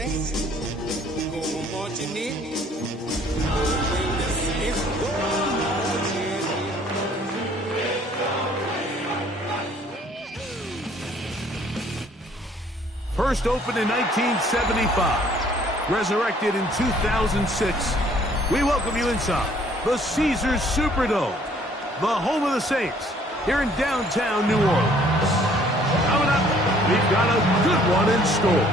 Saints go marching in. When the Saints go marching in. First opened in 1975, resurrected in 2006. We welcome you inside the Caesars Superdome, the home of the Saints, here in downtown New Orleans. Coming up, we've got a good one in store.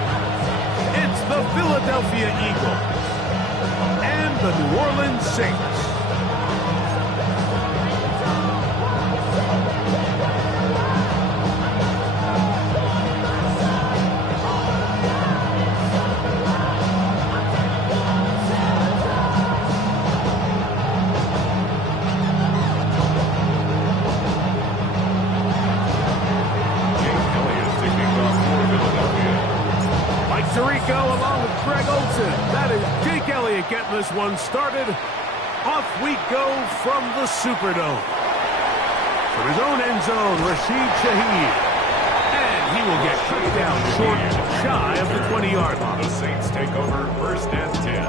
It's the Philadelphia Eagles and the New Orleans Saints. Tirico along with Greg Olsen. That is Jake Elliott getting this one started. Off we go from the Superdome. From his own end zone, Rashid Shaheed. And he will get cut down short, shy of the 20-yard line. The Saints take over first and 10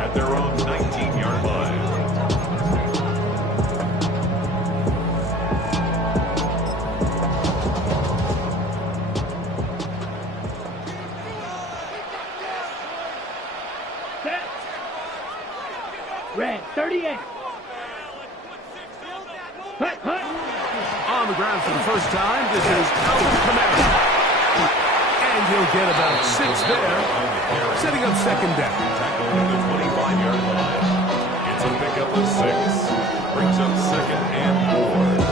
at their own 19-yard line. Red, 38. Hut, hut. On the ground for the first time, this is Alvin Kamara. And he'll get about 6 there, setting up second down. Tackle at the 25-yard line. It's a pickup of 6. Brings up second and 4.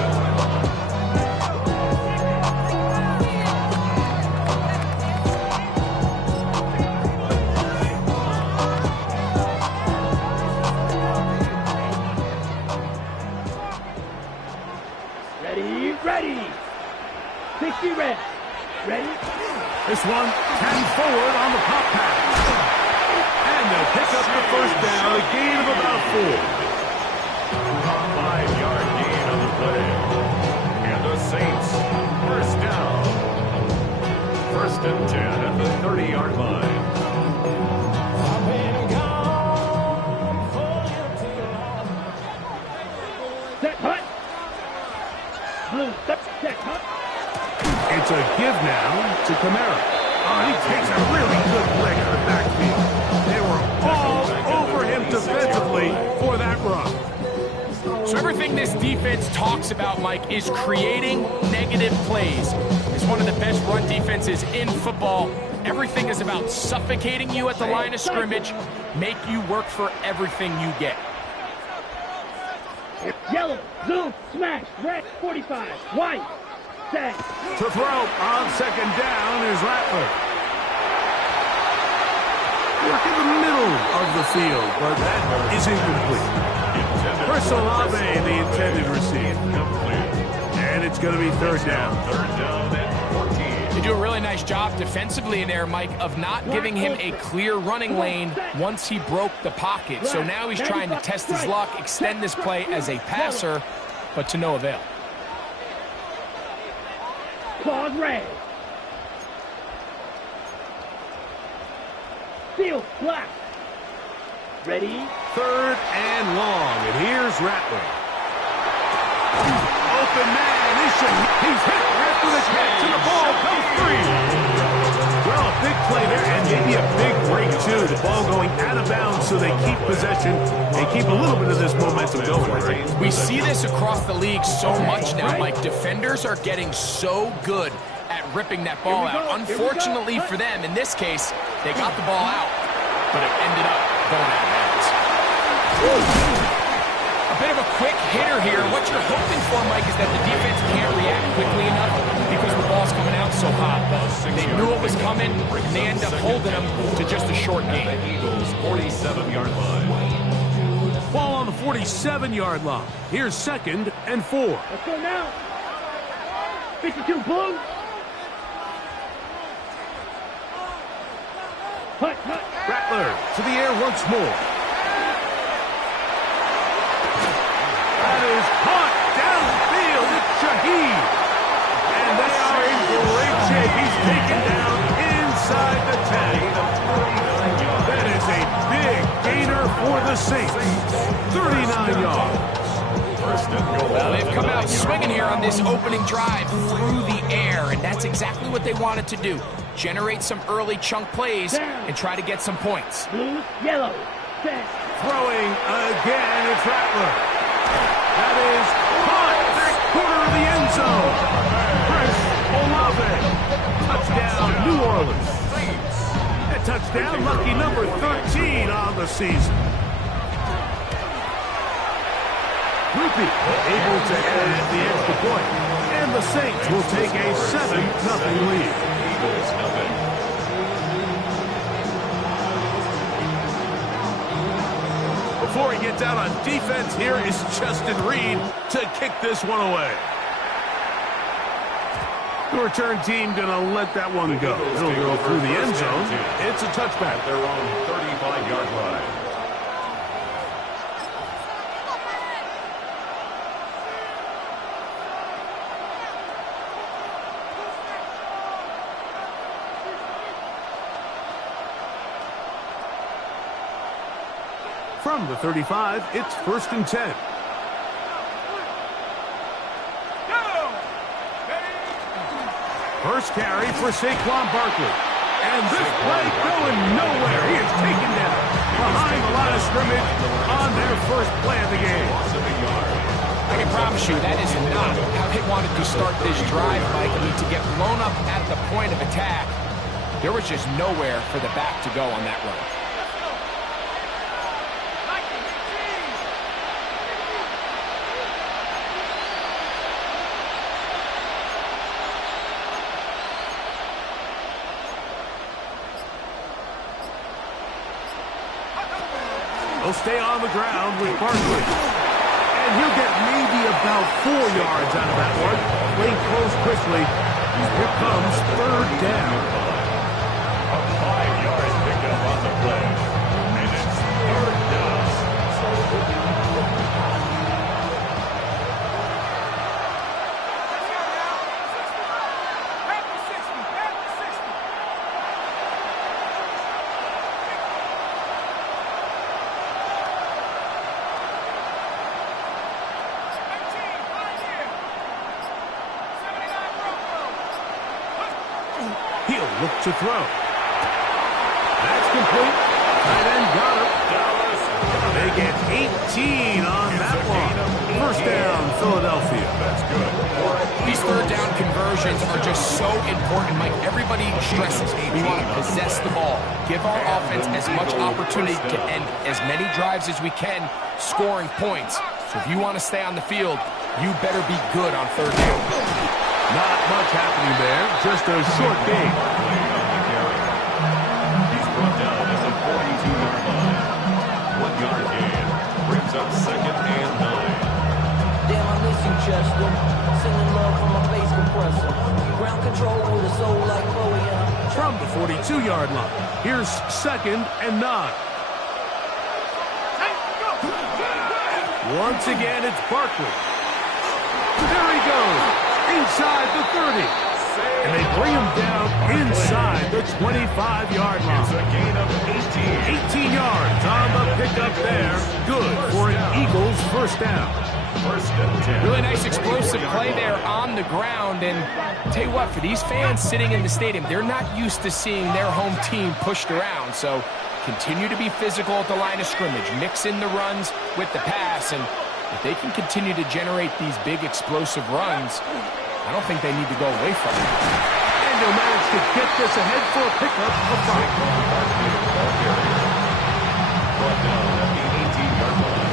Ready. 60 red. Ready? This one, 10 forward on the pop pass. And they'll pick up the first down, a gain of about 4. 5-yard gain on the play. And the Saints, first down. First and 10 at the 30-yard line. Set, hut. Blue, set, hut. It's a give now to Kamara. Oh, he takes a really good leg out of the backfield. They were all over him defensively for that run. So everything this defense talks about, Mike, is creating negative plays. It's one of the best run defenses in football. Everything is about suffocating you at the line of scrimmage, make you work for everything you get. Yellow, zoom, smash, red, 45, white, set. To throw on second down is Rattler. Work in the middle of the field, but that is incomplete. Chris Olave, the intended receiver. And it's going to be third down. Third down and 14. They do a really nice job defensively in there, Mike, of not giving him a clear running lane once he broke the pocket. So now he's trying to test his luck, extend this play as a passer, but to no avail. Claws red. Field black. Ready? Third and long, and here's Rattler. Open man, he's hit after the catch, and the ball comes free. Well, a big play there, and maybe a big break, too. The ball going out of bounds, so they keep possession and keep a little bit of this momentum going. We see this across the league so much now, Mike. Defenders are getting so good at ripping that ball out. Unfortunately for them, in this case, they got the ball out, but it ended up going out of bounds. A bit of a quick hitter here. What you're hoping for, Mike, is that the defense can't react quickly enough because the ball's coming out so hot. They knew it was coming, and they end up holding them to just a short gain. The Eagles' 47-yard line. Ball on the 47-yard line. Here's second and 4. Let's go now. 52 blue. Hut, hut. Rattler to the air once more. That is caught downfield. It's Shaheed. And they are in great shape. He's taken down inside the 10. the Saints. 39 yards. Well, they've come out swinging here on this opening drive through the air, and that's exactly what they wanted to do. Generate some early chunk plays and try to get some points. Blue, yellow, set. Throwing again, it's Rattler. That is caught back corner of the end zone. Chris Olave. Touchdown, New Orleans. A touchdown, lucky number 13 on the season. Rupi able to add the extra point. And the Saints will take a 7-0 lead. Before he gets out on defense, here is Justin Reed to kick this one away. The return team going to let that one go. It'll go through the end zone. It's a touchback. Their own 35-yard line. From the 35, it's 1st and 10. First carry for Saquon Barkley. And this play going nowhere. He is taken down behind the line of scrimmage on their first play of the game. I can promise you that is not how they wanted to start this drive, Mike. I mean, to get blown up at the point of attack, there was just nowhere for the back to go on that run. He'll stay on the ground with Barkley. And he'll get maybe about 4 yards out of that one. Play close quickly. Here comes 3rd down. A 5-yard pickup on the play. And it's 3rd down. He'll look to throw. That's complete. Tight end got it. They get 18 on that one. 1st down, Philadelphia. That's good. These 3rd down conversions are just so important, Mike. Everybody stresses we want to possess the ball. Give our offense as much opportunity to end as many drives as we can, scoring points. So if you want to stay on the field, you better be good on 3rd down. Not much happening there. Just a short game. He's brought down at the 42-yard line. 1-yard gain brings up 2nd and 9. Damn, I miss you, Chester. Sending love from my bass compressor. Ground control with a soul like Chloe and From the 42-yard line, here's 2nd and 9. Once again, it's Barkley. There he goes. Inside the 30. And they bring him down inside the 25-yard line. It's a gain of 18. 18 yards on the pickup there. Good for an Eagles 1st down. 1st and 10. Really nice explosive play there on the ground. And I'll tell you what, for these fans sitting in the stadium, they're not used to seeing their home team pushed around. So continue to be physical at the line of scrimmage. Mix in the runs with the pass. And if they can continue to generate these big explosive runs, I don't think they need to go away from it. And they'll manage to get this ahead for a pickup of 5. Brought down at the 18-yard line.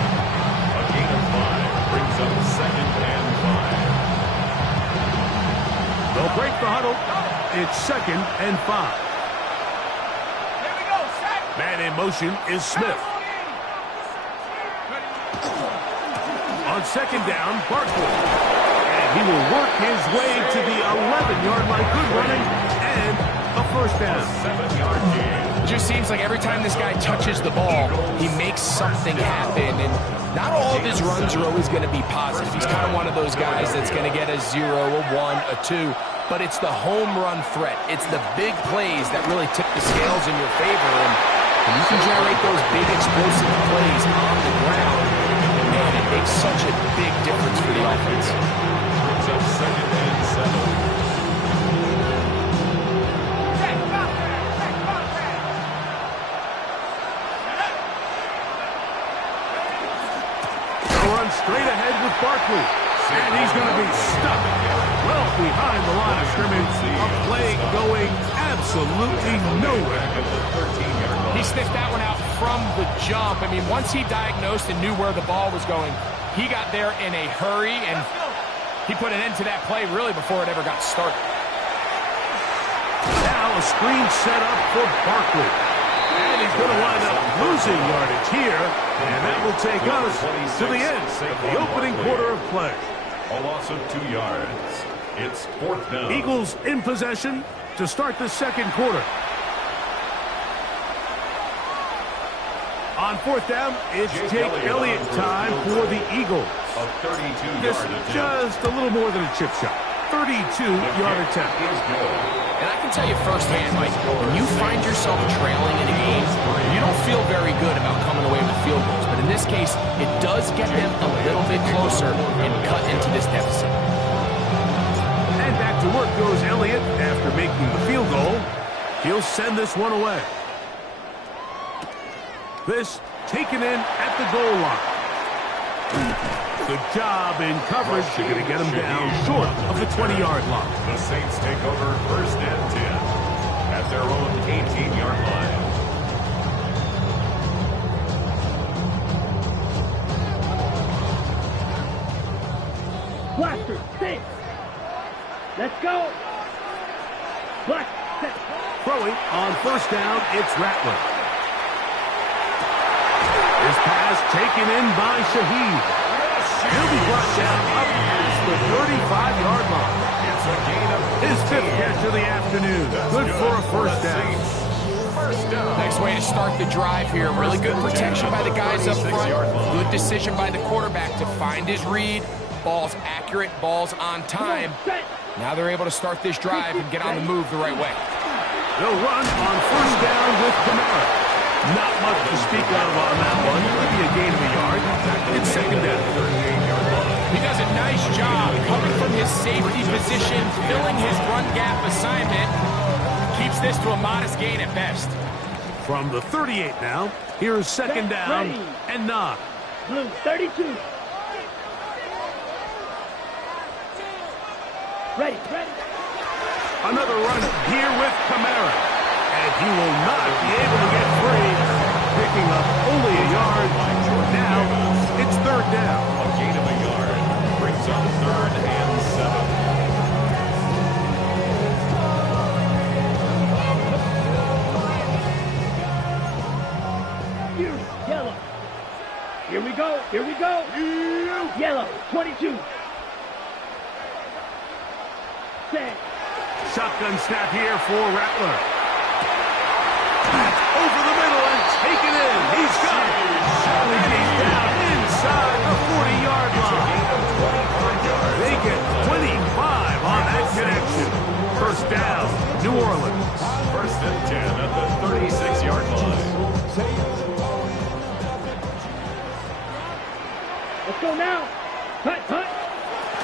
A gain of 5 brings up 2nd and 5. They'll break the huddle. It's 2nd and 5. Man in motion is Smith. On 2nd down, Barkley. And he will work his way to the 11-yard line. Good running and a 1st down. 7-yard gain. It just seems like every time this guy touches the ball, he makes something happen. And not all of his runs are always going to be positive. He's kind of one of those guys that's going to get a 0, a 1, a 2. But it's the home run threat. It's the big plays that really tip the scales in your favor. And When you can generate those big explosive plays on the ground, man, it makes such a big difference for the offense. Brings up 2nd and 7. Run straight ahead with Barkley. And he's going to be stuck well behind the line of scrimmage. A play going absolutely nowhere. He sniffed that one out from the jump. I mean, once he diagnosed and knew where the ball was going, he got there in a hurry, and he put an end to that play really before it ever got started. Now a screen set up for Barkley. And he's going to wind up losing yardage here. And that will take us to the end of the opening quarter of play. A loss of 2 yards. It's 4th down. Eagles in possession to start the second quarter. On 4th down, it's Jake Elliott time for the Eagles. A 32-yard This attempt. just a little more than a chip shot. 32-yard attempt. Is good. And I can tell you firsthand, Mike, when you find yourself trailing in a game, you don't feel very good about coming away with field goals. But in this case, it does get them a little bit closer and cut into this deficit. And back to work goes Elliott after making the field goal. He'll send this one away. This taken in at the goal line. Good job in coverage. They're going to get him down short of the 20-yard line. The Saints take over 1st and 10 at their own 18-yard line. Blaster, 6. Let's go. Black, set. Throwing on 1st down, it's Rattler. His pass taken in by Shaheed. He'll be brought down up past the 35-yard line. It's a gain of His 5th catch of the afternoon. Good for a 1st down. First down. Nice way to start the drive here. Really good protection by the guys up front. Good decision by the quarterback to find his read. Ball's accurate, ball's on time. Now they're able to start this drive and get on the move the right way. They'll run on 1st down with Kamara. Not much to speak of on that one. Maybe a gain of a yard. It's 2nd down. He does a nice job coming from his safety position, filling his run gap assignment. Keeps this to a modest gain at best. From the 38 now, here is 2nd down and 9. Blue, 32. Ready, ready. Another run here with Kamara. And he will not be able to get free. Picking up only a yard. Now it's 3rd down. A gain of a yard. Brings up 3rd and 7. Yellow. Here we go. Here we go. Yellow. 22. Set. Shotgun snap here for Rattler. Over the middle and taken in. He's got it. And he's down inside the 40-yard line. They get 25 on that connection. 1st down, New Orleans. 1st and 10 at the 36-yard line. Let's go now. Cut, cut.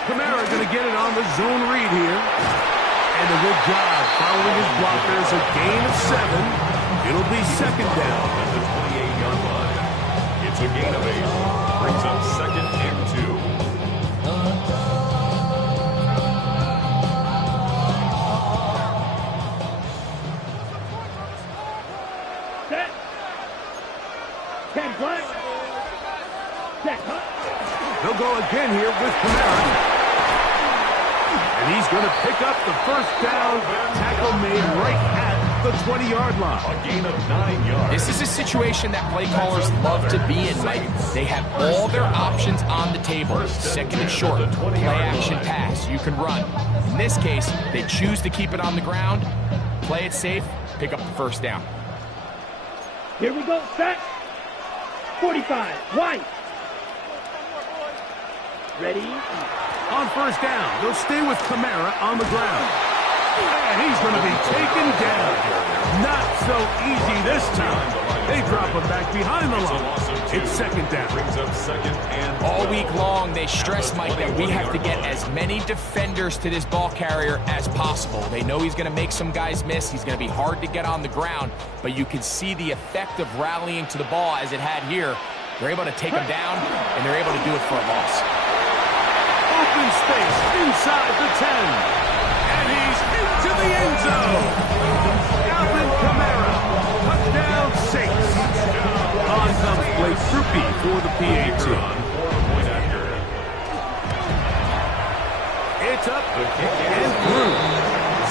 Kamara going to get it on the zone read here. And a good job following his blockers. A gain of 7. It'll be 2nd down. At the 28-yard line. It's a gain of 8. Brings up 2nd and 2. Set. 10 black. Set, cut. They'll go again here with Kamara. And he's going to pick up the 1st down. Tackle made right at the 20-yard line. A gain of 9 yards. This is a situation that play callers love to be in, Mike. They have all their options on the table. 2nd and short, play action pass. You can run. In this case, they choose to keep it on the ground, play it safe, pick up the 1st down. Here we go. Set. 45. White. Ready. On 1st down, they'll stay with Kamara on the ground. And he's going to be taken down. Not so easy this time. They drop him back behind the line. It's second down. Brings up second and All week long, they stress, Mike, that we have to get as many defenders to this ball carrier as possible. They know he's going to make some guys miss. He's going to be hard to get on the ground, but you can see the effect of rallying to the ball as it had here. They're able to take him down, and they're able to do it for a loss. Open space inside the 10. And he's into the end zone. Alvin Kamara. Touchdown, Saints. On comes Blake Trupe for the PAT. It's up and through.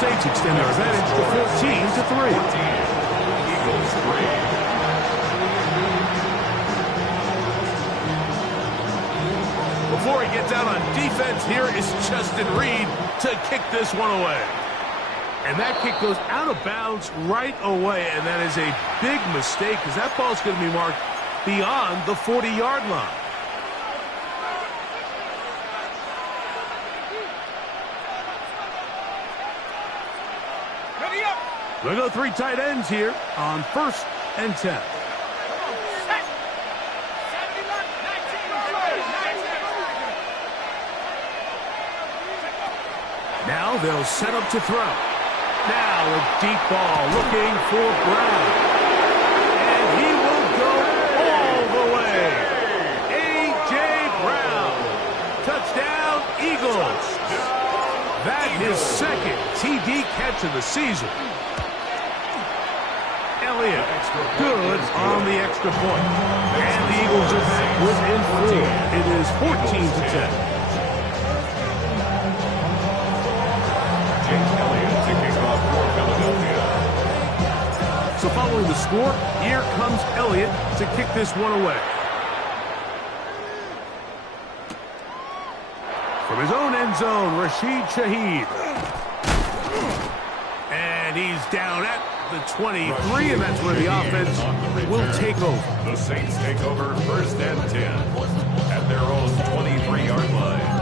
Saints extend their advantage to 14-3. Eagles 3. Before he gets out on defense, here is Justin Reed to kick this one away. And that kick goes out of bounds right away, and that is a big mistake because that ball's going to be marked beyond the 40-yard line. We'll go 3 tight ends here on 1st and 10. Now they'll set up to throw. Now a deep ball looking for Brown. And he will go all the way. A.J. Brown. Touchdown, Eagles. That is second TD catch of the season. Elliott, good on the extra point. And the Eagles are back within 4. It is 14-10. So following the score, here comes Elliott to kick this one away. From his own end zone, Rashid Shaheed. And he's down at the 23, and that's where the offense will take over. The Saints take over 1st and 10 at their own 23-yard line.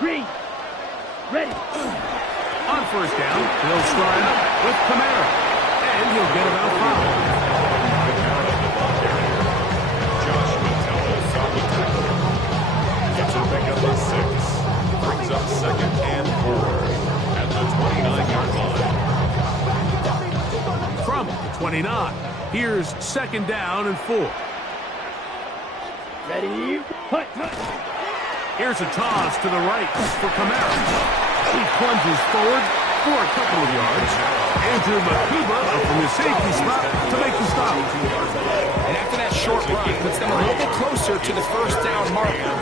Green. Ready. On 1st down, he'll start up with Kamara. And he'll get about 5. Joshua Tellez on the tackle. Gets it back up to 6. Brings up second and 4 at the 29-yard line. From the 29, here's 2nd down and 4. Ready. Hut. Here's a toss to the right for Kamara. He plunges forward for a couple of yards. Andrew Makuba up from his safety spot to make the stop. And after that short run, puts them a little bit closer to the 1st down marker.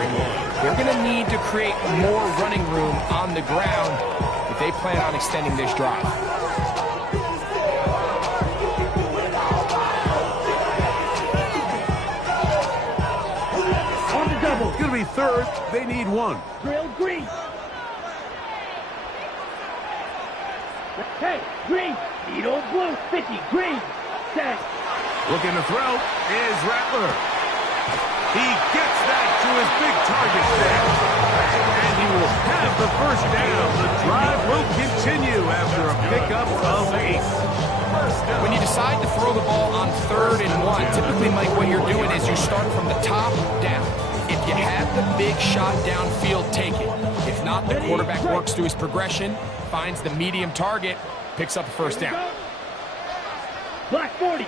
They're going to need to create more running room on the ground if they plan on extending this drive. It's going to be 3rd. They need 1. Drill Green. Hey, Green. Needle blue. 50. Green. Set. Looking to throw is Rattler. He gets that to his big target there. And he will have the 1st down. The drive will continue after a pickup of 8. When you decide to throw the ball on 3rd and 1, typically, Mike, what you're doing is you start from the top down. If you have the big shot downfield, take it. If not, the quarterback works through his progression, finds the medium target, picks up a 1st down. Black 40.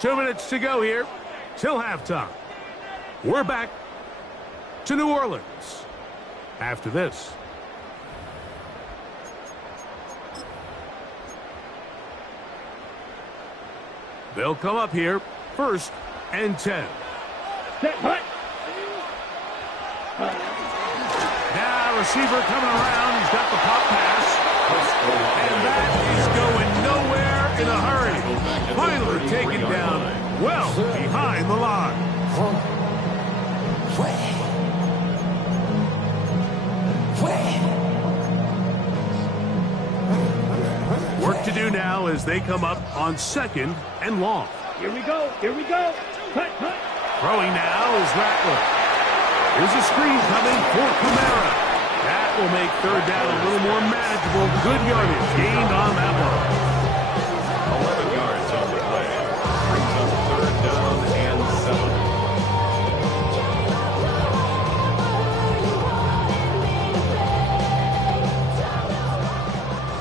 2 minutes to go here till halftime. We're back to New Orleans after this. They'll come up here 1st and 10. Set. Hut. Now receiver coming around. He's got the pop pass. And that is going nowhere in a hurry. Finally taken down well behind the line. to do now as they come up on 2nd and long. Here we go. Here we go. Cut, cut. Throwing now is Rattler. Here's a screen coming for Kamara. That will make 3rd down a little more manageable. Good yardage gained on that one. 11 yards on the play. Brings up 3rd down and 7.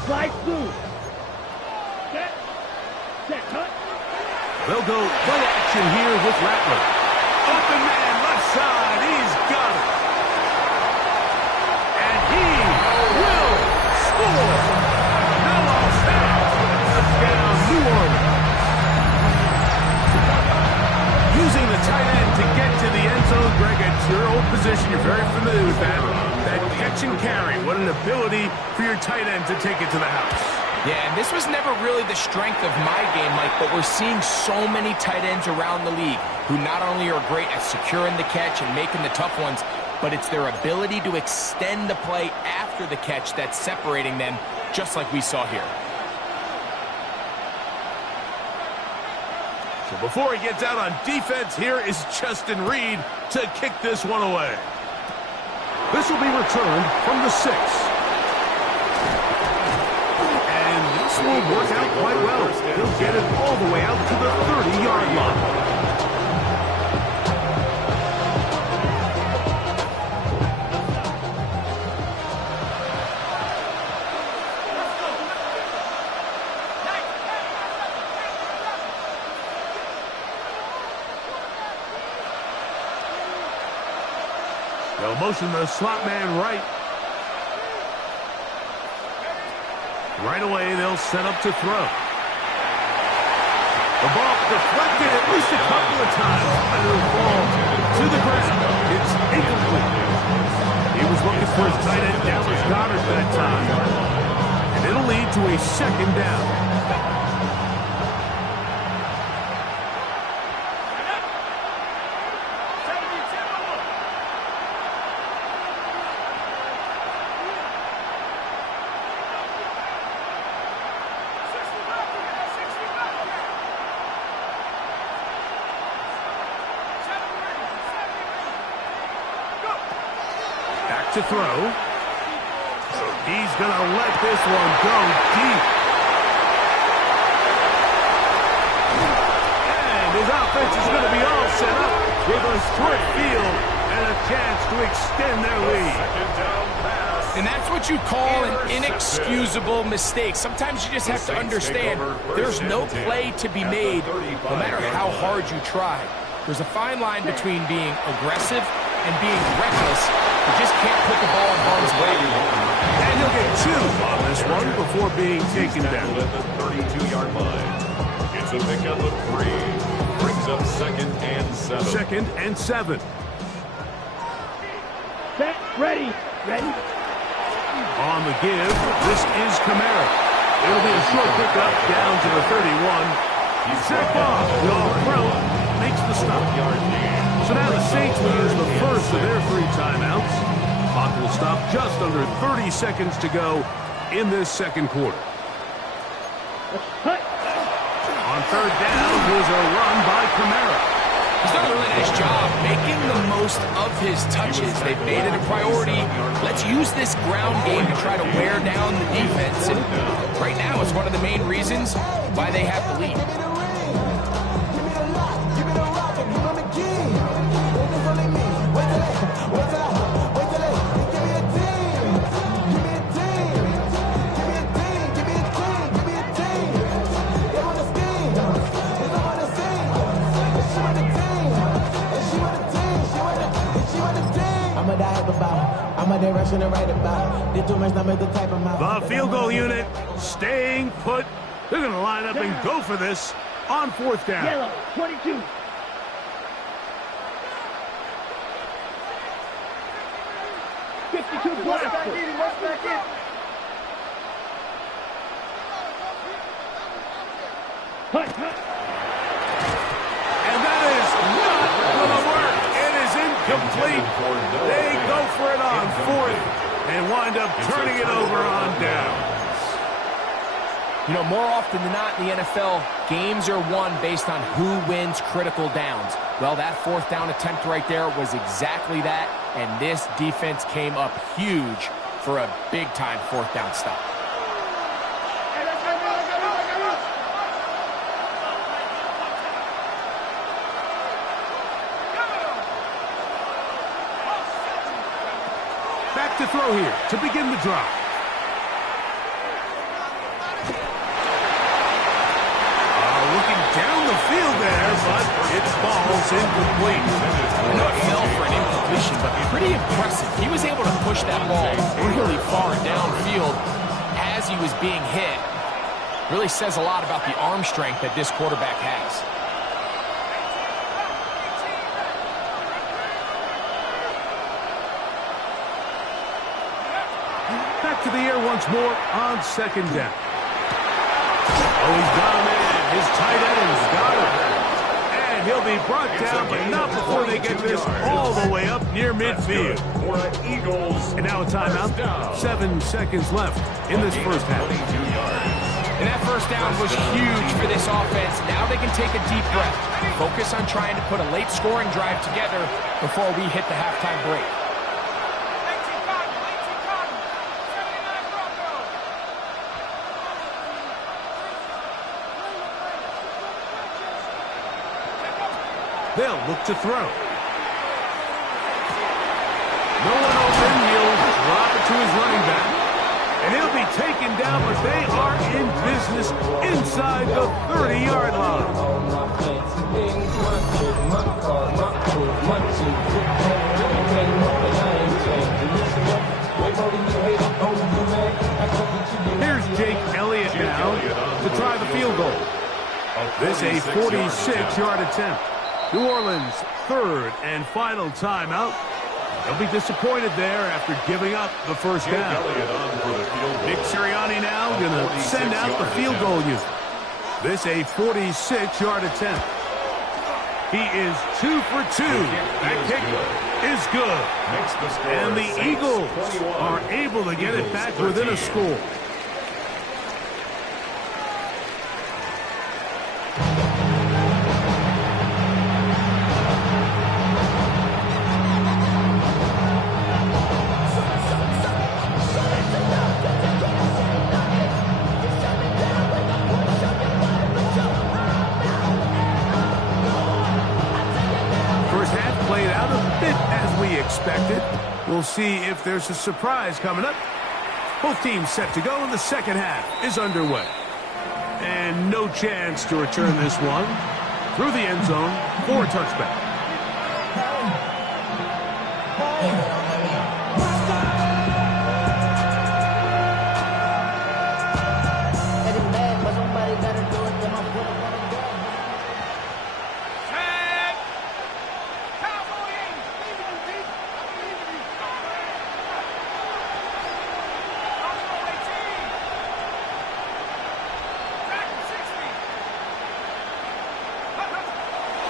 Slide through. Set. Set, cut. They'll go play action here with Rattler. Open man, left side. He's got it. And he will score. Now on snap. Touchdown, New Orleans. Using the tight end to get to the end zone, Greg, it's your old position. You're very familiar with that. That catch and carry. What an ability for your tight end to take it to the house. Yeah, and this was never really the strength of my game, Mike, but we're seeing so many tight ends around the league who not only are great at securing the catch and making the tough ones, but it's their ability to extend the play after the catch that's separating them, just like we saw here. So before he gets out on defense, here is Justin Reed to kick this one away. This will be returned from the 6. And this will work out quite well. He'll get it all the way out to the 30-yard line. They'll motion the slot man right. Right away, they'll set up to throw. The ball deflected at least a couple of times, and it'll fall to the ground. It's incomplete. He was looking for his tight end, Dallas Goedert, that time. And it'll lead to a 2nd down. To throw. He's going to let this one go deep. And his offense is going to be all set up with a short field and a chance to extend their lead. And that's what you call an inexcusable mistake. Sometimes you just have to understand there's no play to be made no matter how hard you try. There's a fine line between being aggressive and being reckless. You just can't put the ball in harm's way. And he'll get 2 on this one before being taken down. At the 32-yard line. It's a pickup of 3. Brings up 2nd and 7. 2nd and 7. Set. Ready. Ready. On the give, this is Kamara. It'll be a short pickup down to the 31. Zach Boss, the all-pro, makes the stop. So now the Saints will use the first of their 3 timeouts. Clock will stop just under 30 seconds to go in this 2nd quarter. On 3rd down, here's a run by Kamara. He's done a really nice job making the most of his touches. They've made it a priority. Let's use this ground game to try to wear down the defense. And right now, it's one of the main reasons why they have the lead. The field goal unit staying put. They're going to line up and go for this on 4th down. Yellow, 22. And that is not going to work. It is incomplete. They go for it on 4th and wind up turning it over on downs. You know, more often than not in the NFL, games are won based on who wins critical downs. Well, that fourth down attempt right there was exactly that, and this defense came up huge for a big-time fourth down stop. Back to throw here to begin the drive. Looking down the field there, but it falls incomplete. I know it fell for an incompletion, but pretty impressive. He was able to push that ball really far downfield as he was being hit. Really says a lot about the arm strength that this quarterback has. Back to the air once more on second down. Oh, he's got him in. His tight end's got him. And he'll be brought down, but not before they get this all the way up near midfield. And now a timeout. 7 seconds left in this first half. And that first down was huge for this offense. Now they can take a deep breath. Focus on trying to put a late scoring drive together before we hit the halftime break. They'll look to throw. No one open. He'll drop it to his running back. And he'll be taken down, but they are in business inside the 30-yard line. Here's Jake Elliott now to try the field goal. This a 46-yard attempt. New Orleans' third and final timeout. They'll be disappointed there after giving up the first down. Nick Sirianni now going to send out the field goal unit. This a 46-yard attempt. He is 2 for 2. That kick is good. And the Eagles are able to get it back within a score. Expected. We'll see if there's a surprise coming up. Both teams set to go, and the second half is underway. And no chance to return this one through the end zone for a touchback.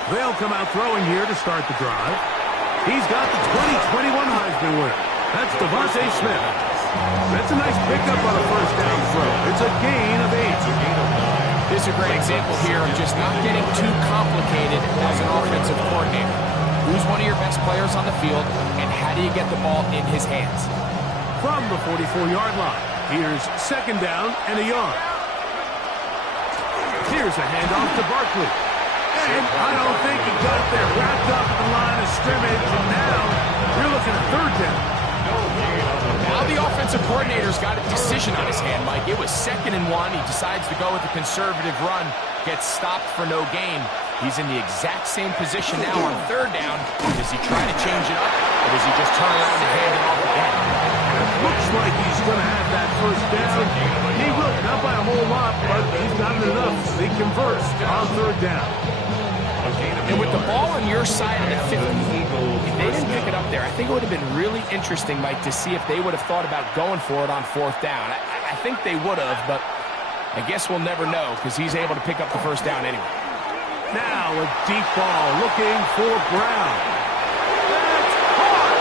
They'll come out throwing here to start the drive. He's got the 2021 Heisman winner. That's Devontae Smith. That's a nice pickup on a first down throw. It's a gain of 8. This is a great example here of just not getting too complicated as an offensive coordinator. Who's one of your best players on the field, and how do you get the ball in his hands? From the 44-yard line, here's second down and a yard. Here's a handoff to Barkley. And I don't think he got there. Wrapped up at the line of scrimmage, and now you're looking at third down. Now the offensive coordinator's got a decision on his hand, Mike. It was 2nd and 1. He decides to go with a conservative run, gets stopped for no gain. He's in the exact same position now on third down. Does he try to change it up, or does he just turn around and hand it off again? Looks like he's going to have that first down. He will, not by a whole lot, but he's got enough. They convert on third down. And with the ball on your side of the 50, if they didn't pick it up there, I think it would have been really interesting, Mike, to see if they would have thought about going for it on fourth down. I think they would have, but I guess we'll never know because he's able to pick up the first down anyway. Now a deep ball looking for Brown. That's caught!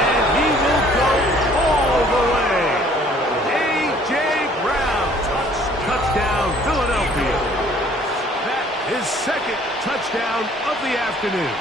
And he will go all the way. A.J. Brown. Touchdown. his second touchdown of the afternoon.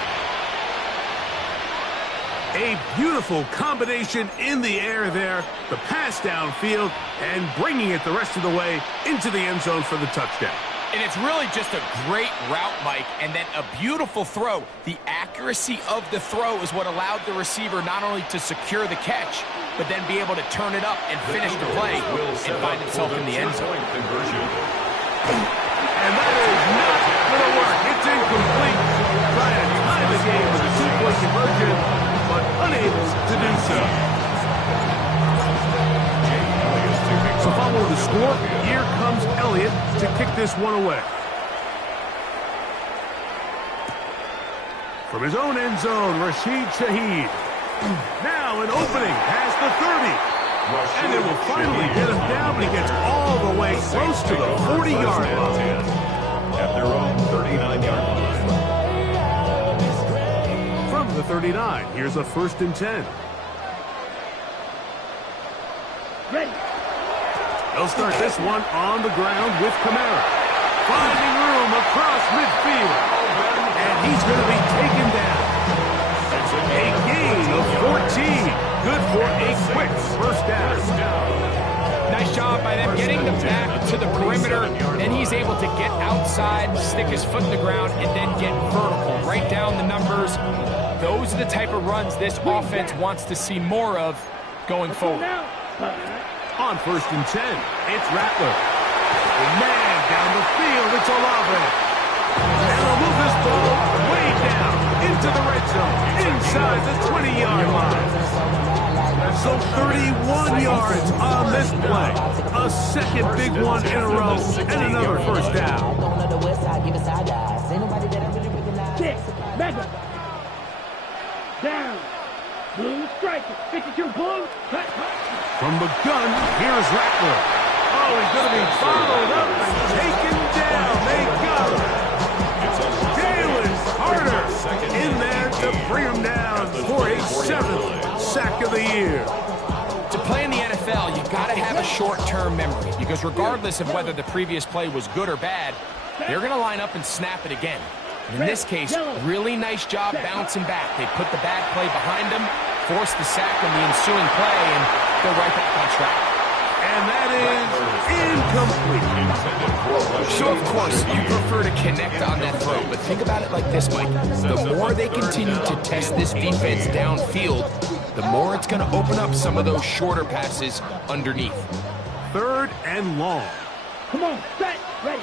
A beautiful combination in the air there, the pass downfield, and bringing it the rest of the way into the end zone for the touchdown. And it's really just a great route, Mike, and then a beautiful throw. The accuracy of the throw is what allowed the receiver not only to secure the catch, but then be able to turn it up and finish the play and find himself in the end zone. And that is not going to work. It's incomplete. Trying to tie the game with a two-point conversion, but unable to do so. So following the score, here comes Elliott to kick this one away. From his own end zone, Rashid Shaheed. Now an opening past the 30. And it will finally get him down, but he gets all the way close to the 40-yard line. At their own 39-yard line. From the 39, here's a 1st and 10. Ready. They'll start this one on the ground with Kamara. Finding room across midfield. And he's going to be taken down. A gain of 14. Good for a quick first down. Nice job by them getting them back to the perimeter. Then he's able to get outside, stick his foot in the ground, and then get vertical. Right down the numbers. Those are the type of runs this offense wants to see more of going forward. On 1st and 10, it's Rattler. Man down the field, it's Olave. And they'll move this ball way down into the red zone, inside the 20-yard line. So 31 yards on this play. A second big one in a row, and another first down. Six. Mega. Down. Blue striker. 52 blue. Cut. From the gun, here's Rattler. Oh, he's going to be followed up and taken down. They got him. Jalen Carter in there to bring him down for a 7th sack of the year. To play in the NFL, you've got to have a short-term memory, because regardless of whether the previous play was good or bad, they're going to line up and snap it again. And in this case, really nice job bouncing back. They put the bad play behind them, forced the sack in the ensuing play, and they're right back on track. And that is incomplete. So, of course, you prefer to connect on that throw, but think about it like this, Mike. The more they continue to test this defense downfield, the more it's going to open up some of those shorter passes underneath. 3rd and long. Come on. Set. Ready.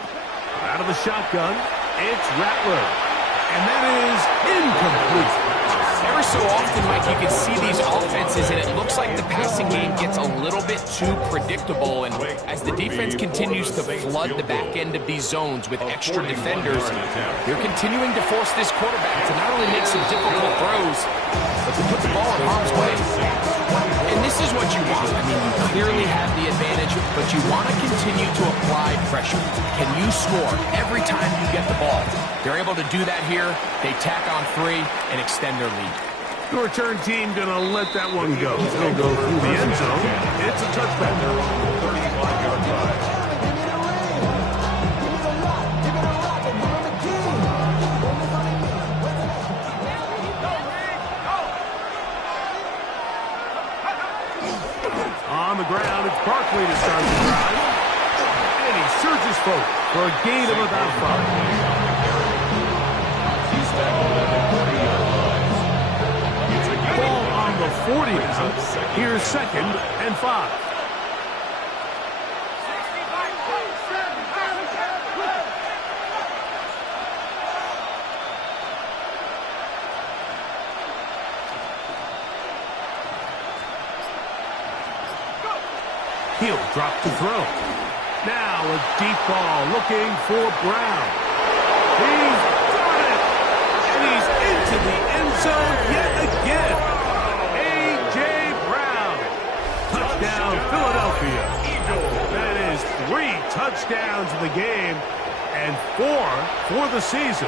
Out of the shotgun, it's Rattler. And that is incomplete. Every so often, Mike, you can see these offenses, and it looks like the passing game gets a little bit too predictable. And as the defense continues to flood the back end of these zones with extra defenders, they're continuing to force this quarterback to not only make some difficult throws, but to put the ball in harm's way. And this is what you want. I mean, you clearly have the advantage, but you want to continue to apply pressure. Can you score every time you get the ball? They're able to do that here. They tack on 3 and extend their lead. The return team going to let that one go. They'll go through the end zone. It's a touchback. 35-yard drive. On the ground, it's Barkley to start the drive. And he surges forward for a gain of about 5. Ball on the 40 now. Here's 2nd and 5. He'll drop the throw. Now a deep ball looking for Brown. He's got it! And he's into the end zone yet again. A.J. Brown. Touchdown, Philadelphia. That is 3 touchdowns in the game and 4 for the season.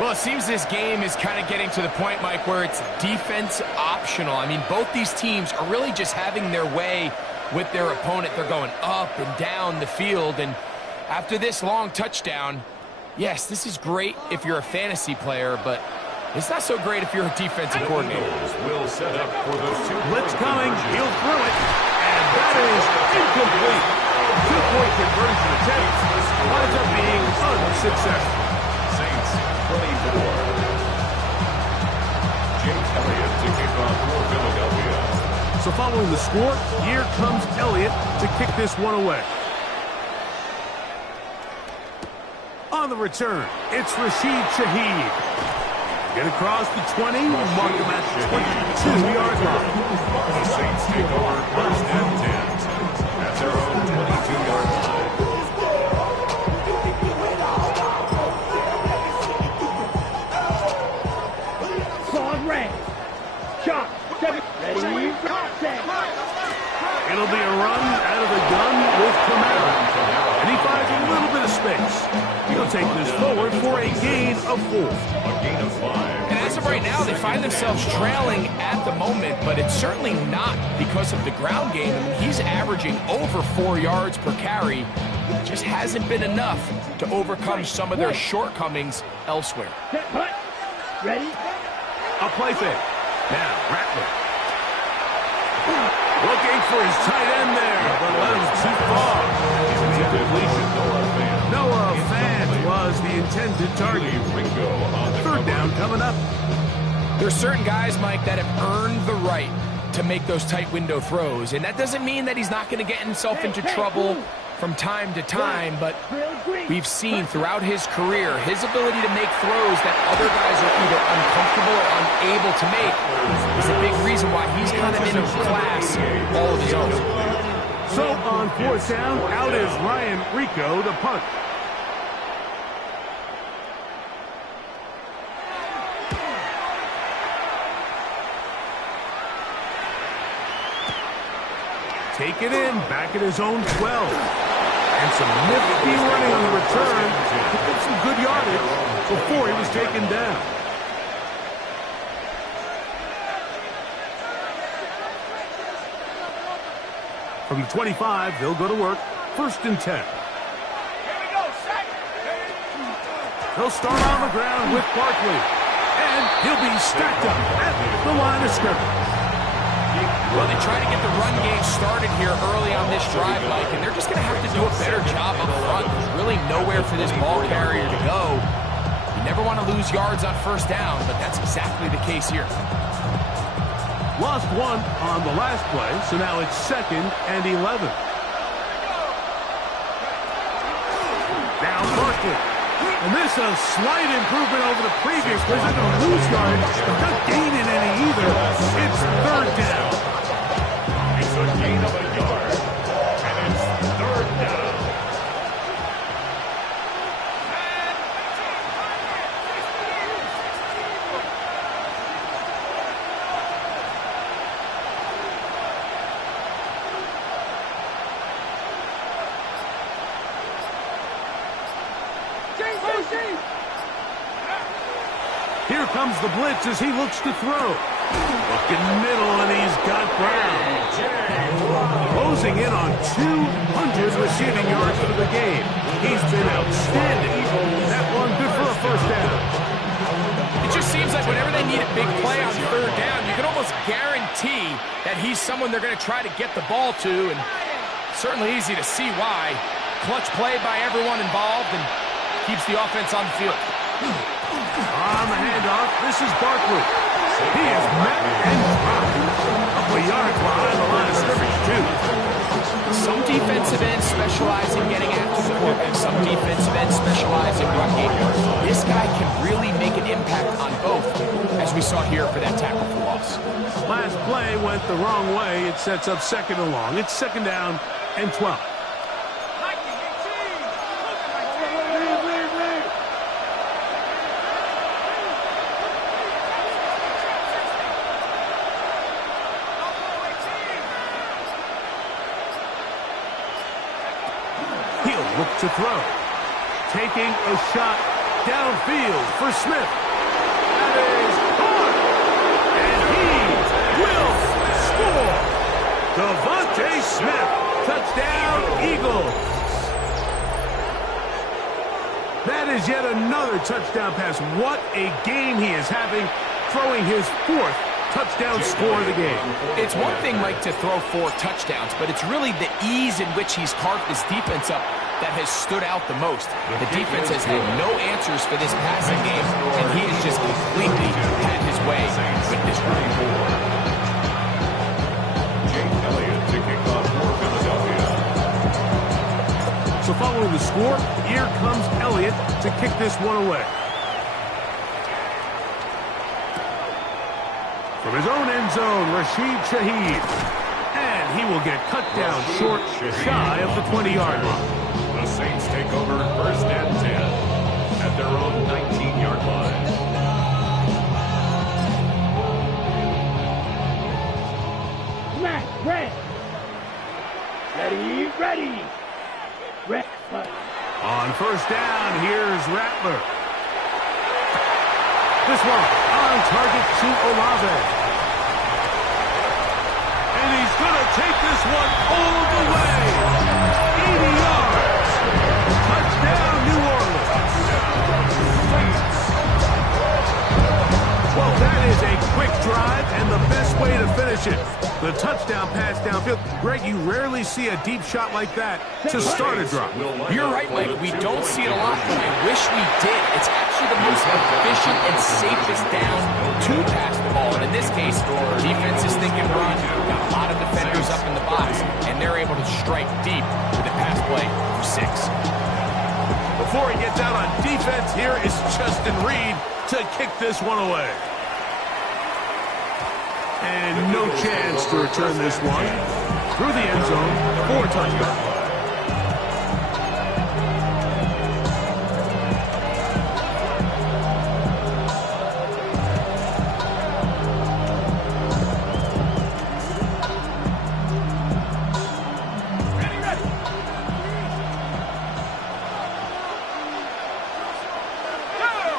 Well, it seems this game is kind of getting to the point, Mike, where it's defense optional. I mean, both these teams are really just having their way with their opponent. They're going up and down the field, and After this long touchdown, yes, this is great if you're a fantasy player, but it's not so great if you're a defensive coordinator. Will set up for the Blitz coming, he'll throw it, and that is incomplete. Two-point conversion attempt winds up being unsuccessful. Saints 24. James Elliott to kick off for Philadelphia. So following the score, here comes Elliott to kick this one away. On the return, it's Rashid Shaheed. Get across the 20, mark him at the 22-yard line. The Saints take over first and 10 at their own 22-yard line. Song red. Shot. 7. Ready. Set. It'll be a run out of the gun with Kamara. And he finds a little bit of space. He'll take this forward for a gain of 4. A gain of 5. And as of right now, they find themselves trailing at the moment, but it's certainly not because of the ground game. I mean, he's averaging over 4 yards per carry. It just hasn't been enough to overcome some of their shortcomings elsewhere. Set. Punt. Ready. A play fake. Now, Rattler. Looking for his tight end there, but let him too far. Noah Fant was the intended target. Third down coming up. There's certain guys, Mike, that have earned the right to make those tight window throws, and that doesn't mean that he's not going to get himself into trouble from time to time, but we've seen throughout his career his ability to make throws that other guys are either uncomfortable or unable to make is a big reason why he's kind of in a class all of his own. So on fourth down, out is Ryan Rico to punt. Take it in, back at his own 12. And some nifty running on the return to get some good yardage before he was taken down. From the 25, they'll go to work. First and 10. They'll start on the ground with Barkley. And he'll be stacked up at the line of scrimmage. Well, they try to get the run game started here early on this drive, Mike, and they're just going to have to do a better job up front. There's really nowhere for this ball carrier to go. You never want to lose yards on first down, but that's exactly the case here. Lost one on the last play, so now it's 2nd and 11. Now Barkley. And this a slight improvement over the previous. They're not going to lose yards, but not gaining any either. It's 3rd down. It's a gain of a yard, and it's 3rd down. Here comes the blitz as he looks to throw. Looking middle, and he's got Brown. Closing in on 200 receiving yards for the game. He's been outstanding. That one good for a first down. It just seems like whenever they need a big play on 3rd down, you can almost guarantee that he's someone they're going to try to get the ball to, and certainly easy to see why. Clutch play by everyone involved and keeps the offense on the field. On the handoff, this is Barkley. He is met and dropped. Up a yard behind the line of scrimmage, too. Some defensive ends specialize in getting after the quarterback. Some defensive ends specialize in run game. This guy can really make an impact on both, as we saw here for that tackle for loss. Last play went the wrong way. It sets up 2nd and long. It's 2nd down and 12. Look to throw. Taking a shot downfield for Smith. That is caught. And he will score. Devontae Smith. Touchdown, Eagles. That is yet another touchdown pass. What a game he is having, throwing his 4th touchdown score of the game. It's one thing, Mike, to throw 4 touchdowns, but it's really the ease in which he's carved this defense up that has stood out the most. The defense has had no answers for this passing game, and he has just completely had his way with this group. Jake Elliott to kick off for Philadelphia. So following the score, here comes Elliott to kick this one away. From his own end zone, Rashid Shaheed. And he will get cut down short, shy of the 20-yard line. The Saints take over 1st and 10 at their own 19-yard line. Smash, red. Ready, ready. Red. On 1st down, here's Rattler. This one on target to Olave. And he's going to take this one all the way. 80 yards. Touchdown, New Orleans. Well, that is a quick drive and the best way to finish it. The touchdown pass downfield. Greg, you rarely see a deep shot like that to start a drive. You're right, Mike. We don't see it a lot, but I wish we did. It's actually the most efficient and safest down to pass the ball. And in this case, defense is thinking run. Got a lot of defenders up in the box, and they're able to strike deep with a pass play for 6. Before he gets out on defense, here is Justin Reed to kick this one away. And no chance to return this one through the end zone for a touchdown.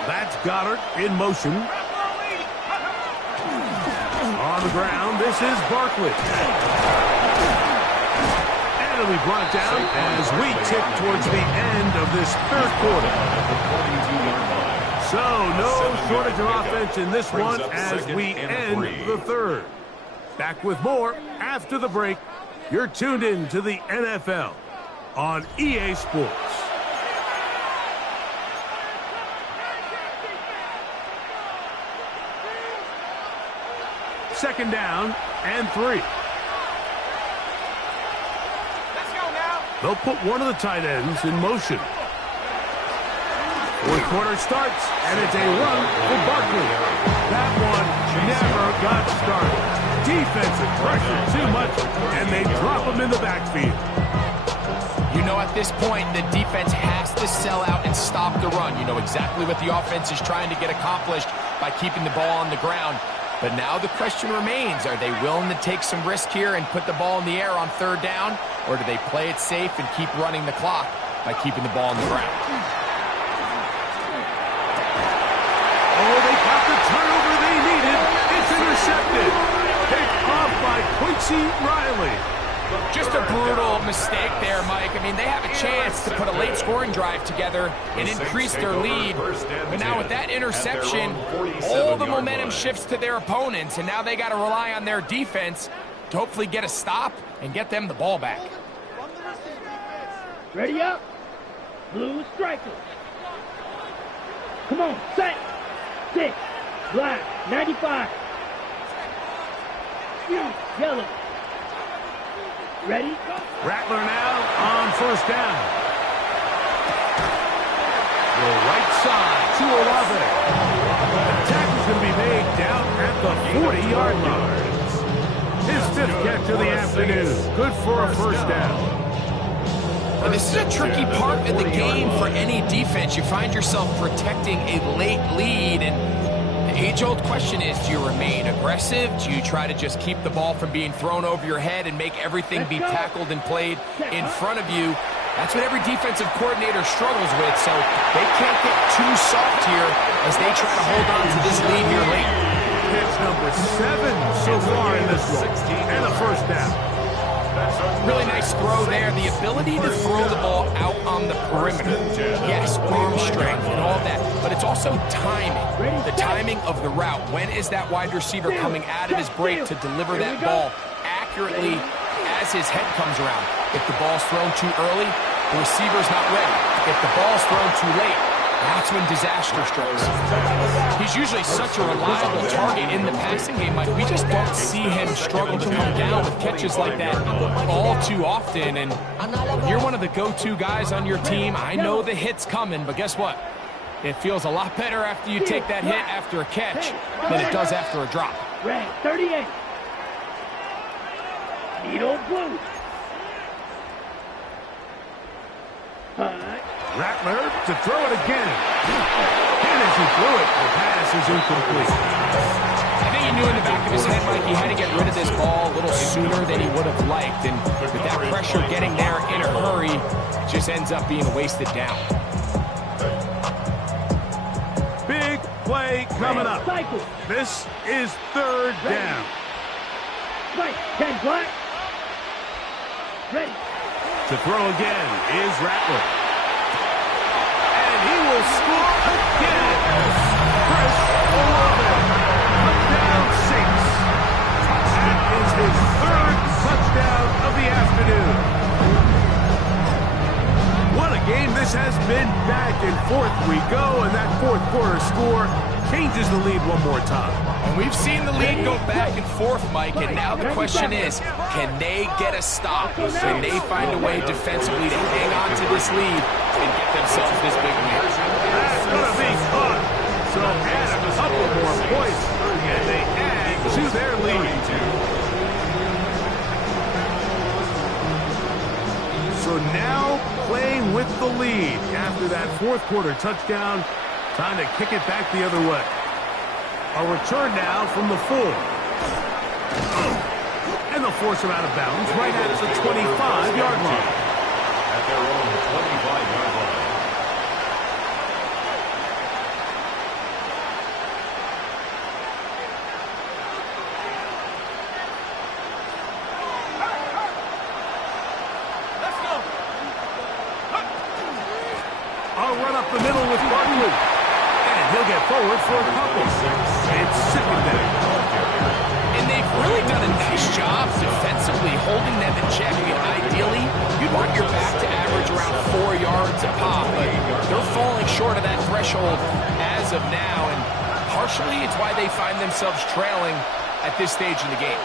That's Goddard in motion. On the ground, this is Barkley. And it'll be brought down as we tick towards the end of this 3rd quarter. So, no shortage of offense in this one as we end the 3rd. Back with more after the break. You're tuned in to the NFL on EA Sports. Second down and 3. Let's go now. They'll put one of the tight ends in motion. 4th quarter starts, and it's a run for Barkley. That one never got started. Defensive pressure too much, and they drop him in the backfield. You know, at this point, the defense has to sell out and stop the run. You know exactly what the offense is trying to get accomplished by keeping the ball on the ground. But now the question remains, are they willing to take some risk here and put the ball in the air on 3rd down? Or do they play it safe and keep running the clock by keeping the ball on the ground? Oh, they got the turnover they needed. It's intercepted. Picked off by Quincy Riley. Just a brutal mistake there, Mike. I mean, they have a chance to put a late scoring drive together and increase their lead. But now with that interception, all the momentum shifts to their opponents, and now they got to rely on their defense to hopefully get a stop and get them the ball back. Ready up. Blue strikers. Come on, set. 6. Black. 95. Yellow. Ready? Rattler now on 1st down. The right side to Olave. The tackle's going to be made down at the 40-yard line. His 5th catch of the afternoon. Good for a 1st down. Well, this is a tricky part of the game for any defense. You find yourself protecting a late lead, and the age-old question is, do you remain aggressive? Do you try to just keep the ball from being thrown over your head and make everything be tackled and played in front of you? That's what every defensive coordinator struggles with, so they can't get too soft here as they try to hold on to this lead here late. Pitch number 7 so far in this one, and a 1st down. Really nice throw there. The ability to throw the ball out on the perimeter. Yes, arm strength and all that, but it's also timing. The timing of the route. When is that wide receiver coming out of his break to deliver that ball accurately as his head comes around? If the ball's thrown too early, the receiver's not ready. If the ball's thrown too late, that's when disaster strikes. He's usually such a reliable target in the passing game, Mike. We just don't see him struggle to come down with catches like that all too often. And when you're one of the go-to guys on your team, I know the hit's coming, but guess what? It feels a lot better after you take that hit after a catch than it does after a drop. Red 38. Needle blue. Rattler to throw it again. And as he threw it, the pass is incomplete. I think he knew in the back of his head, Mike, he had to get rid of this ball a little sooner than he would have liked. And with that pressure getting there in a hurry, it just ends up being wasted down. Big play coming up. This is third down. Right, 10 black. Ready. To throw again is Rattler. And he will score again. Chris Olave. Touchdown 6. That is his third touchdown of the afternoon. What a game this has been. Back and forth we go, and that fourth quarter score changes the lead one more time. And we've seen the lead go back and forth, Mike, and now the question is, can they get a stop? Can they find a way defensively to hang on to this lead and get themselves this big win? That's going to be fun. So add a couple more points, and they add to their lead. So now playing with the lead after that fourth quarter touchdown, time to kick it back the other way. A return now from the 4. And they'll force him out of bounds right at the 25-yard line. At their own 25-yard line. I'll run up the middle with Barkley. And he'll get forward for a couple. It's second down. And they've really done a nice job defensively holding them in check. I mean, ideally, you'd want your back to average around 4 yards a pop, but they're falling short of that threshold as of now, and partially it's why they find themselves trailing at this stage in the game.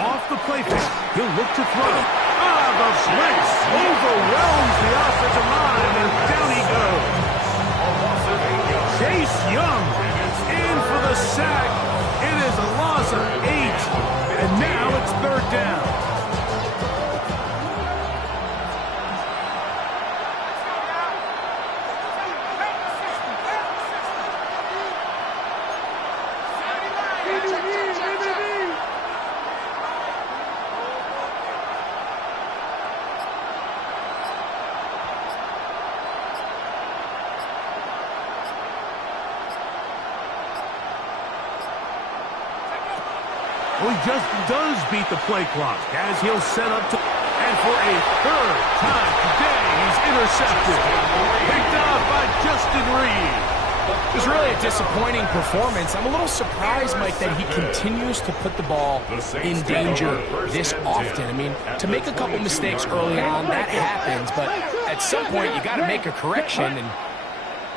Off the play fake, he'll look to throw. The blitz overwhelms the offensive line, and down he goes. Chase Young in for the sack. It is a loss of 8, and now it's third down. Well, he just does beat the play clock as he'll set up to... And for a third time today, he's intercepted. Picked off by Justin Reed. It was really a disappointing performance. I'm a little surprised, Mike, that he continues to put the ball in danger this often. I mean, to make a couple mistakes early on, that happens, but at some point you got to make a correction, and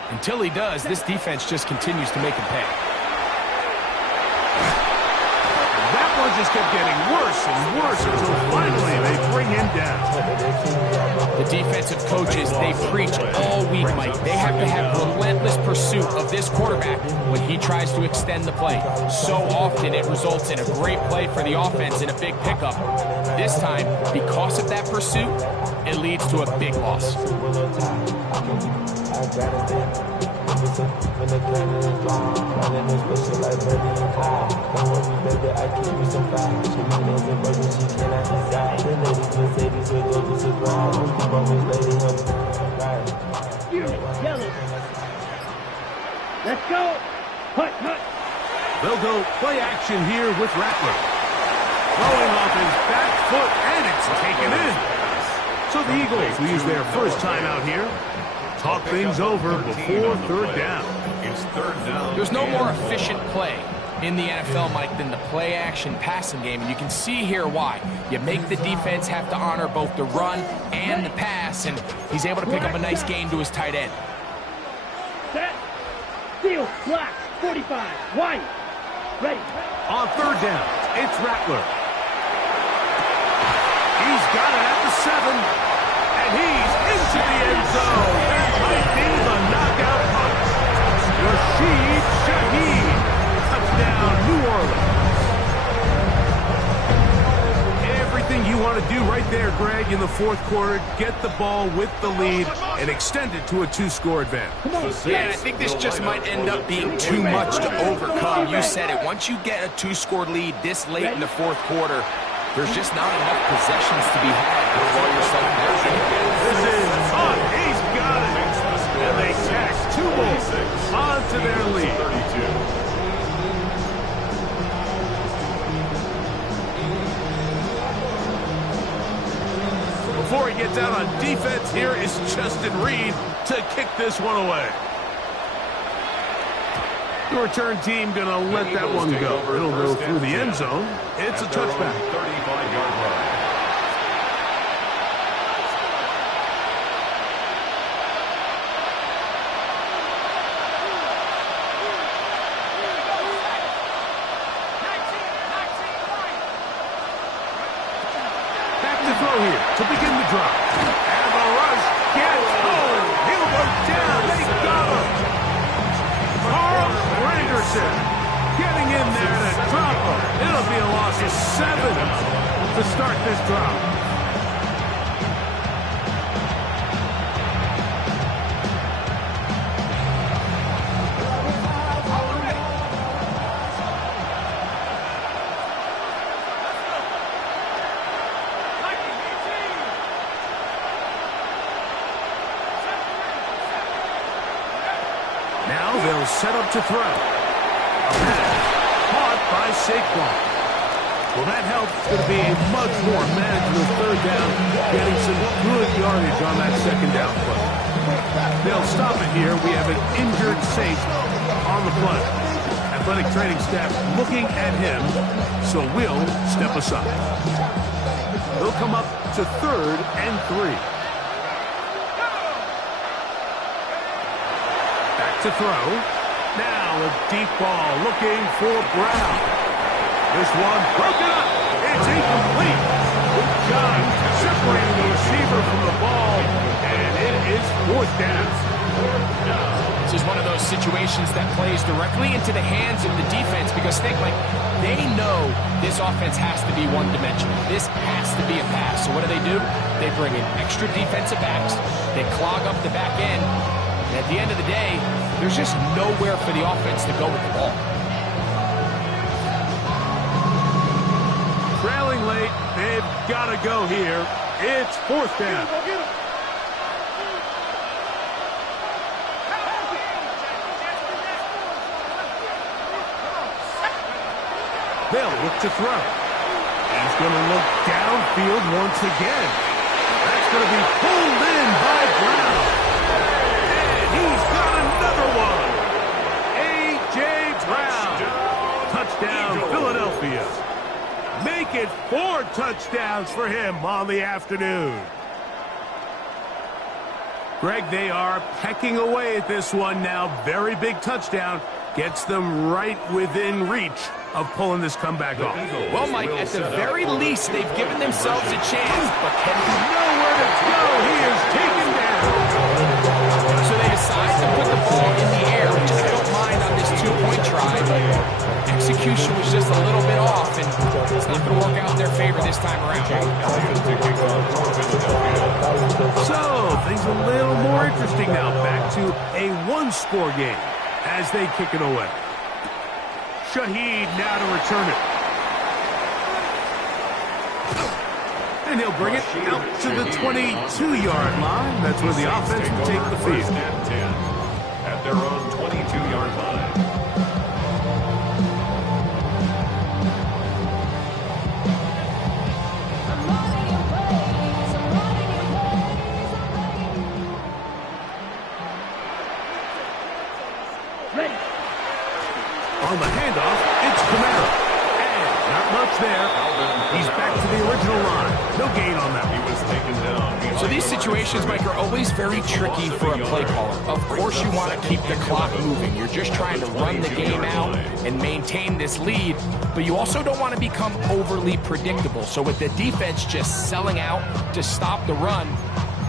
until he does, this defense just continues to make him pay. Just kept getting worse and worse until finally they bring him down. The defensive coaches, they preach all week, Mike. They have to have relentless pursuit of this quarterback when he tries to extend the play. So often it results in a great play for the offense and a big pickup. This time, because of that pursuit, it leads to a big loss. When the cannon is drawn, running is pushing like Birdie and Kyle. Don't worry, baby, I keep you some fire. She means a burden, she cannot decide. The ladies Mercedes will go to surprise. Keep on this lady, help me ride. Yellow. Let's go. Hut, hut. They'll go play action here with Rattler. Throwing off his back foot, and it's taken in. So the Eagles will use their first time out here. Talk things over before third down. It's third down. There's no more efficient play in the NFL, Mike, than the play-action passing game, and you can see here why. You make the defense have to honor both the run and the pass, and he's able to pick up a nice gain to his tight end. Set. Seal. Black. 45. White. Ready. On third down, it's Rattler. He's got it at the 7, and he's into the end zone. That might be the knockout punch. Rashid Shaheed. Touchdown, New Orleans. Everything you want to do right there, Greg, in the fourth quarter. Get the ball with the lead and extend it to a 2-score advantage. Yeah, I think this just might end up being too much to overcome. You said it. Once you get a 2-score lead this late in the fourth quarter, there's just not enough possessions to be had to call yourself there. This is on. He's got it. And they tack 2 more onto their lead. 32. Before he gets out on defense, here is Justin Reed to kick this one away. The return team going to let that one go. It'll go through the end zone. It's a touchback. 35-yard line. Throw here to begin the drop. And the rush gets home. He'll go down. They got him. Carl Granderson getting in there to drop him. It'll be a loss of 7 to start this drop. Set up to throw. A pass caught by Saquon. Well, that helps. It's going to be a much more manageable third down, getting some good yardage on that second down play. They'll stop it here. We have an injured Saint on the play. Athletic training staff looking at him, so we'll step aside. They'll come up to 3rd and 3. Back to throw. Now a deep ball looking for Brown. This one broken up. It's incomplete. Good job separating the receiver from the ball, and it is 4th down. This is one of those situations that plays directly into the hands of the defense because they know this offense has to be one-dimensional. This has to be a pass. So what do? They bring in extra defensive backs. They clog up the back end. And at the end of the day, there's just nowhere for the offense to go with the ball. Trailing late, they've got to go here. It's 4th down. They'll look to throw. He's going to look downfield once again. That's going to be pulled in by Brown. He's got another one. A.J. Brown. Touchdown, Philadelphia. Make it 4 touchdowns for him on the afternoon. Greg, they are pecking away at this one now. Very big touchdown. Gets them right within reach of pulling this comeback off. Well, Mike, at the very least, they've given themselves a chance, but can nowhere to go. He is taken down. So they decide to put the ball in the air, which I don't mind on this 2-point try, but execution was just a little bit off, and it's not going to work out in their favor this time around. So, things a little more interesting now. Back to a 1-score game as they kick it away. Shaheed now to return it. And he'll bring it out to the 22-yard line. That's where the offense will take the field. 1st and 10 at their own 22-yard line. No gain on that. He was taken down. So these situations, Mike, are always very tricky for a play caller. Of course you want to keep the clock moving. You're just trying to run the game out and maintain this lead, but you also don't want to become overly predictable. So with the defense just selling out to stop the run,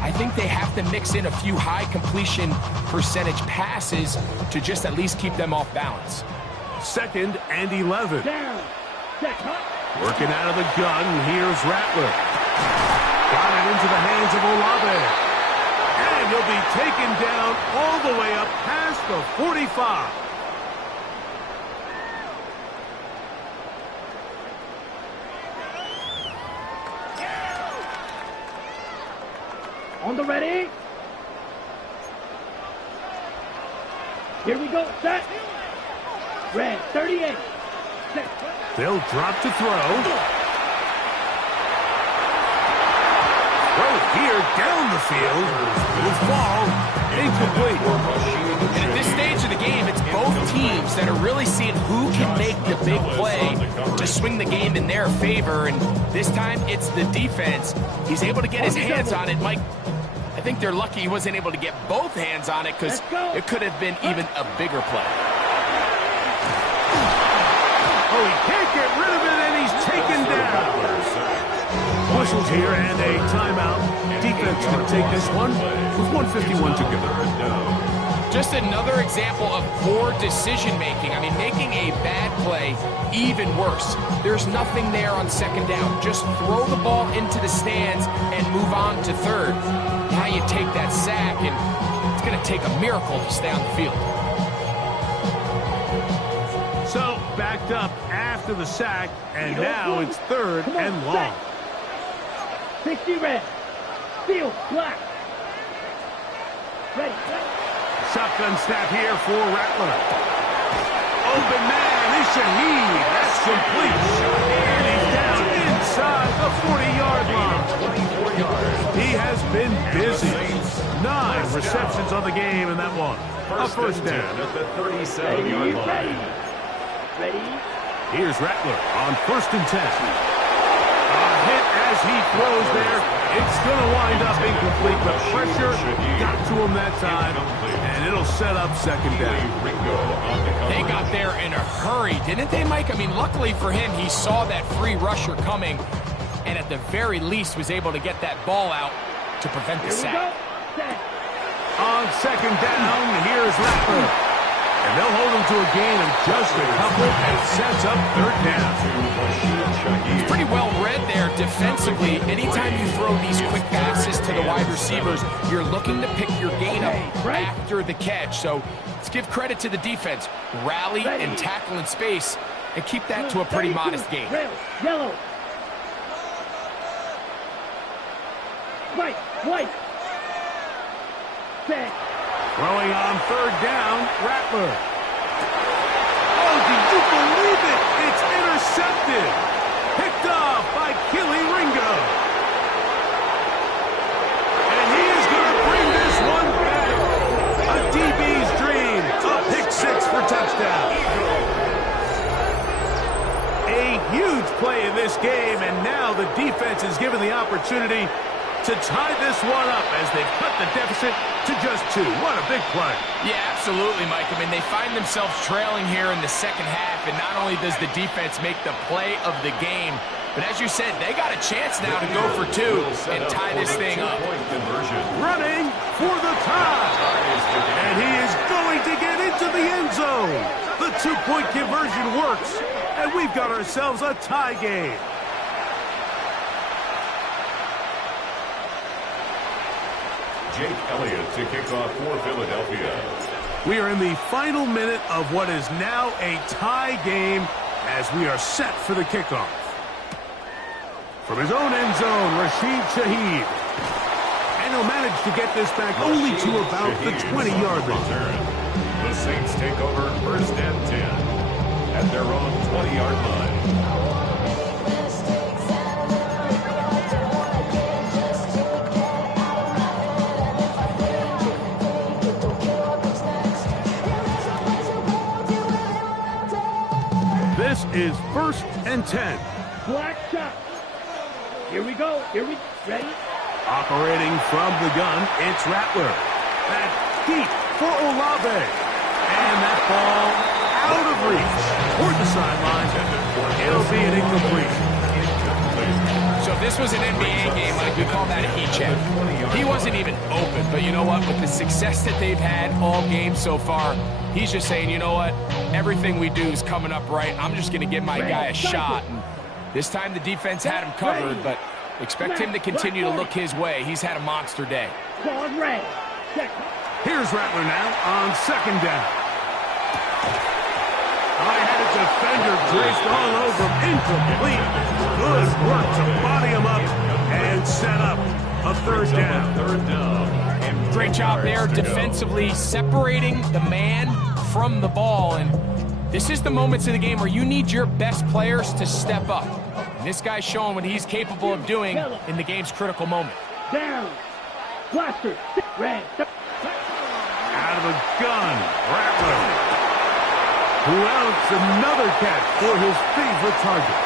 I think they have to mix in a few high completion percentage passes to just at least keep them off balance. 2nd and 11. Down. Set. Cut. Working out of the gun, here's Rattler. Got it into the hands of Olave. And he'll be taken down all the way up past the 45. On the ready. Here we go. Set. Red 38. Set. They'll drop to throw. Throw here down the field. Will fall incomplete. And at this stage of the game, it's both teams that are really seeing who can make the big play to swing the game in their favor. And this time, it's the defense. He's able to get his hands on it. Mike, I think they're lucky he wasn't able to get both hands on it because it could have been even a bigger play. Oh, he can't get rid of it, and he's taken down. Whistles here and a timeout. Defense going to take this one with 1:51 to go. Just another example of poor decision-making. I mean, making a bad play even worse. There's nothing there on 2nd down. Just throw the ball into the stands and move on to 3rd. Now you take that sack, and it's going to take a miracle to stay on the field. So, backed up after the sack, and now it's 3rd and long. 60 red. Field black. Ready. Shotgun snap here for Rattler. Open man is Shaheed. That's complete. And he's down inside the 40-yard line. He has been busy. 9 receptions on the game in that one. A first down. At the 37-yard line. Ready. Here's Rattler on 1st and 10. A hit as he throws there. It's going to wind up incomplete, but pressure got to him that time, and it'll set up 2nd down. They got there in a hurry, didn't they, Mike? I mean, luckily for him, he saw that free rusher coming, and at the very least was able to get that ball out to prevent the sack. On 2nd down, here's Rattler. And they'll hold him to a gain of just a couple, and sets up 3rd down. It's pretty well read there defensively. Anytime you throw these quick passes to the wide receivers, you're looking to pick your gain up after the catch. So let's give credit to the defense. Rally and tackle in space and keep that to a pretty modest gain. Yellow. White. Set. Throwing on 3rd down, Rattler. Oh, do you believe it? It's intercepted. Picked off by Kelee Ringo. And he is going to bring this one back. A DB's dream. A pick-6 for touchdown. A huge play in this game, and now the defense is given the opportunity to tie this one up as they've cut the deficit to just 2. What a big play. Yeah, absolutely, Mike. I mean, they find themselves trailing here in the 2nd half, and not only does the defense make the play of the game, but as you said, they got a chance now to go for 2 and tie this thing up. Running for the tie. And he is going to get into the end zone. The 2-point conversion works, and we've got ourselves a tie game. Jake Elliott to kick off for Philadelphia. We are in the final minute of what is now a tie game as we are set for the kickoff. From his own end zone, Rashid Shaheed. And he'll manage to get this back only to about the 20-yard line. The Saints take over 1st and 10 at their own 20-yard line. This is 1st and 10. Black shot. Here we go. Ready? Operating from the gun, it's Rattler. That's deep for Olave. And that ball out of reach toward the sidelines. It'll be an incompletion. So if this was an NBA game, Mike, we call that a heat check. He wasn't even open, but you know what? With the success that they've had all game so far, he's just saying, you know what? Everything we do is coming up right. I'm just going to give my guy a shot. And this time the defense had him covered, but expect him to continue to look his way. He's had a monster day. Here's Rattler now on second down. I had a defender draped all over him. Incomplete. Good work to body him up and set up a third down. Great job there defensively, separating the man from the ball. And this is the moments of the game where you need your best players to step up. And this guy's showing what he's capable of doing in the game's critical moment. Down. Blaster. Red. Out of the gun, Rattler. Who else? Another catch for his favorite target.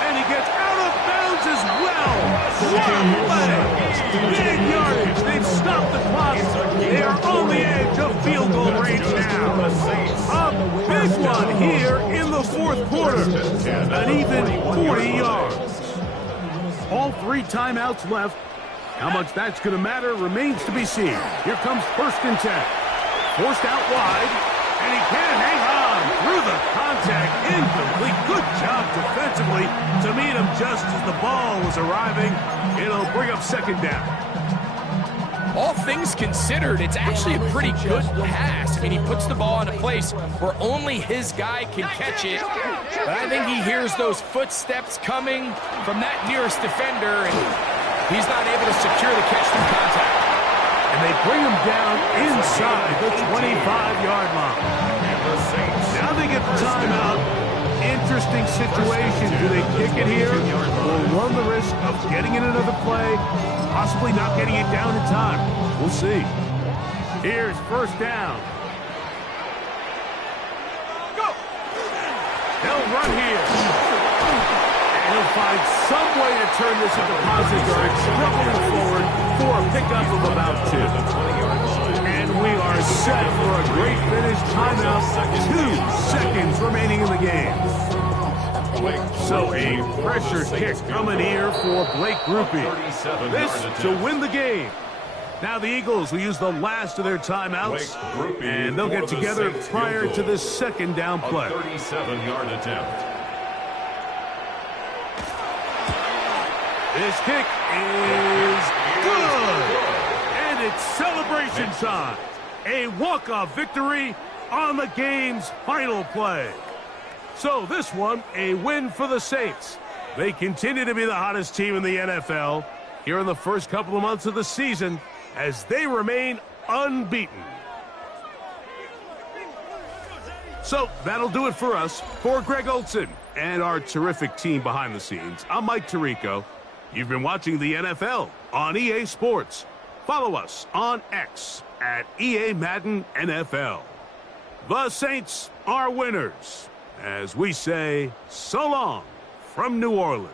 And he gets out of bounds as well. What play! Big yardage. They've stopped the clock. They are on the edge of field goal range now. A big one here in the fourth quarter. An even 40 yards. All 3 timeouts left. How much that's going to matter remains to be seen. Here comes 1st and 10. Forced out wide. And he can hang on through the contact. Incomplete. Good job defensively to meet him just as the ball was arriving. It'll bring up 2nd down. All things considered, it's actually a pretty good pass. I mean, he puts the ball in a place where only his guy can catch it. But I think he hears those footsteps coming from that nearest defender, and he's not able to secure the catch through contact. And they bring him down inside the 25-yard line. Now they get the timeout. Interesting situation. Do they kick it here or run the risk of getting in another play, possibly not getting it down in time? We'll see. Here's 1st down. Go! They'll run here. And he'll find some way to turn this into positive yards, struggling forward for a pickup of about 2. And we are set for a great finish. Timeout. 2 seconds remaining in the game. So a pressure kick coming here for Blake Grupe. This to win the game. Now the Eagles will use the last of their timeouts, and they'll get together prior to this 2nd down play. 37-yard attempt. This kick is good. And it's celebration time. A walk-off victory on the game's final play. So this one, a win for the Saints. They continue to be the hottest team in the NFL here in the first couple of months of the season as they remain unbeaten. So that'll do it for us. For Greg Olsen and our terrific team behind the scenes, I'm Mike Tirico. You've been watching the NFL on EA Sports. Follow us on X at EA Madden NFL. The Saints are winners, as we say so long from New Orleans.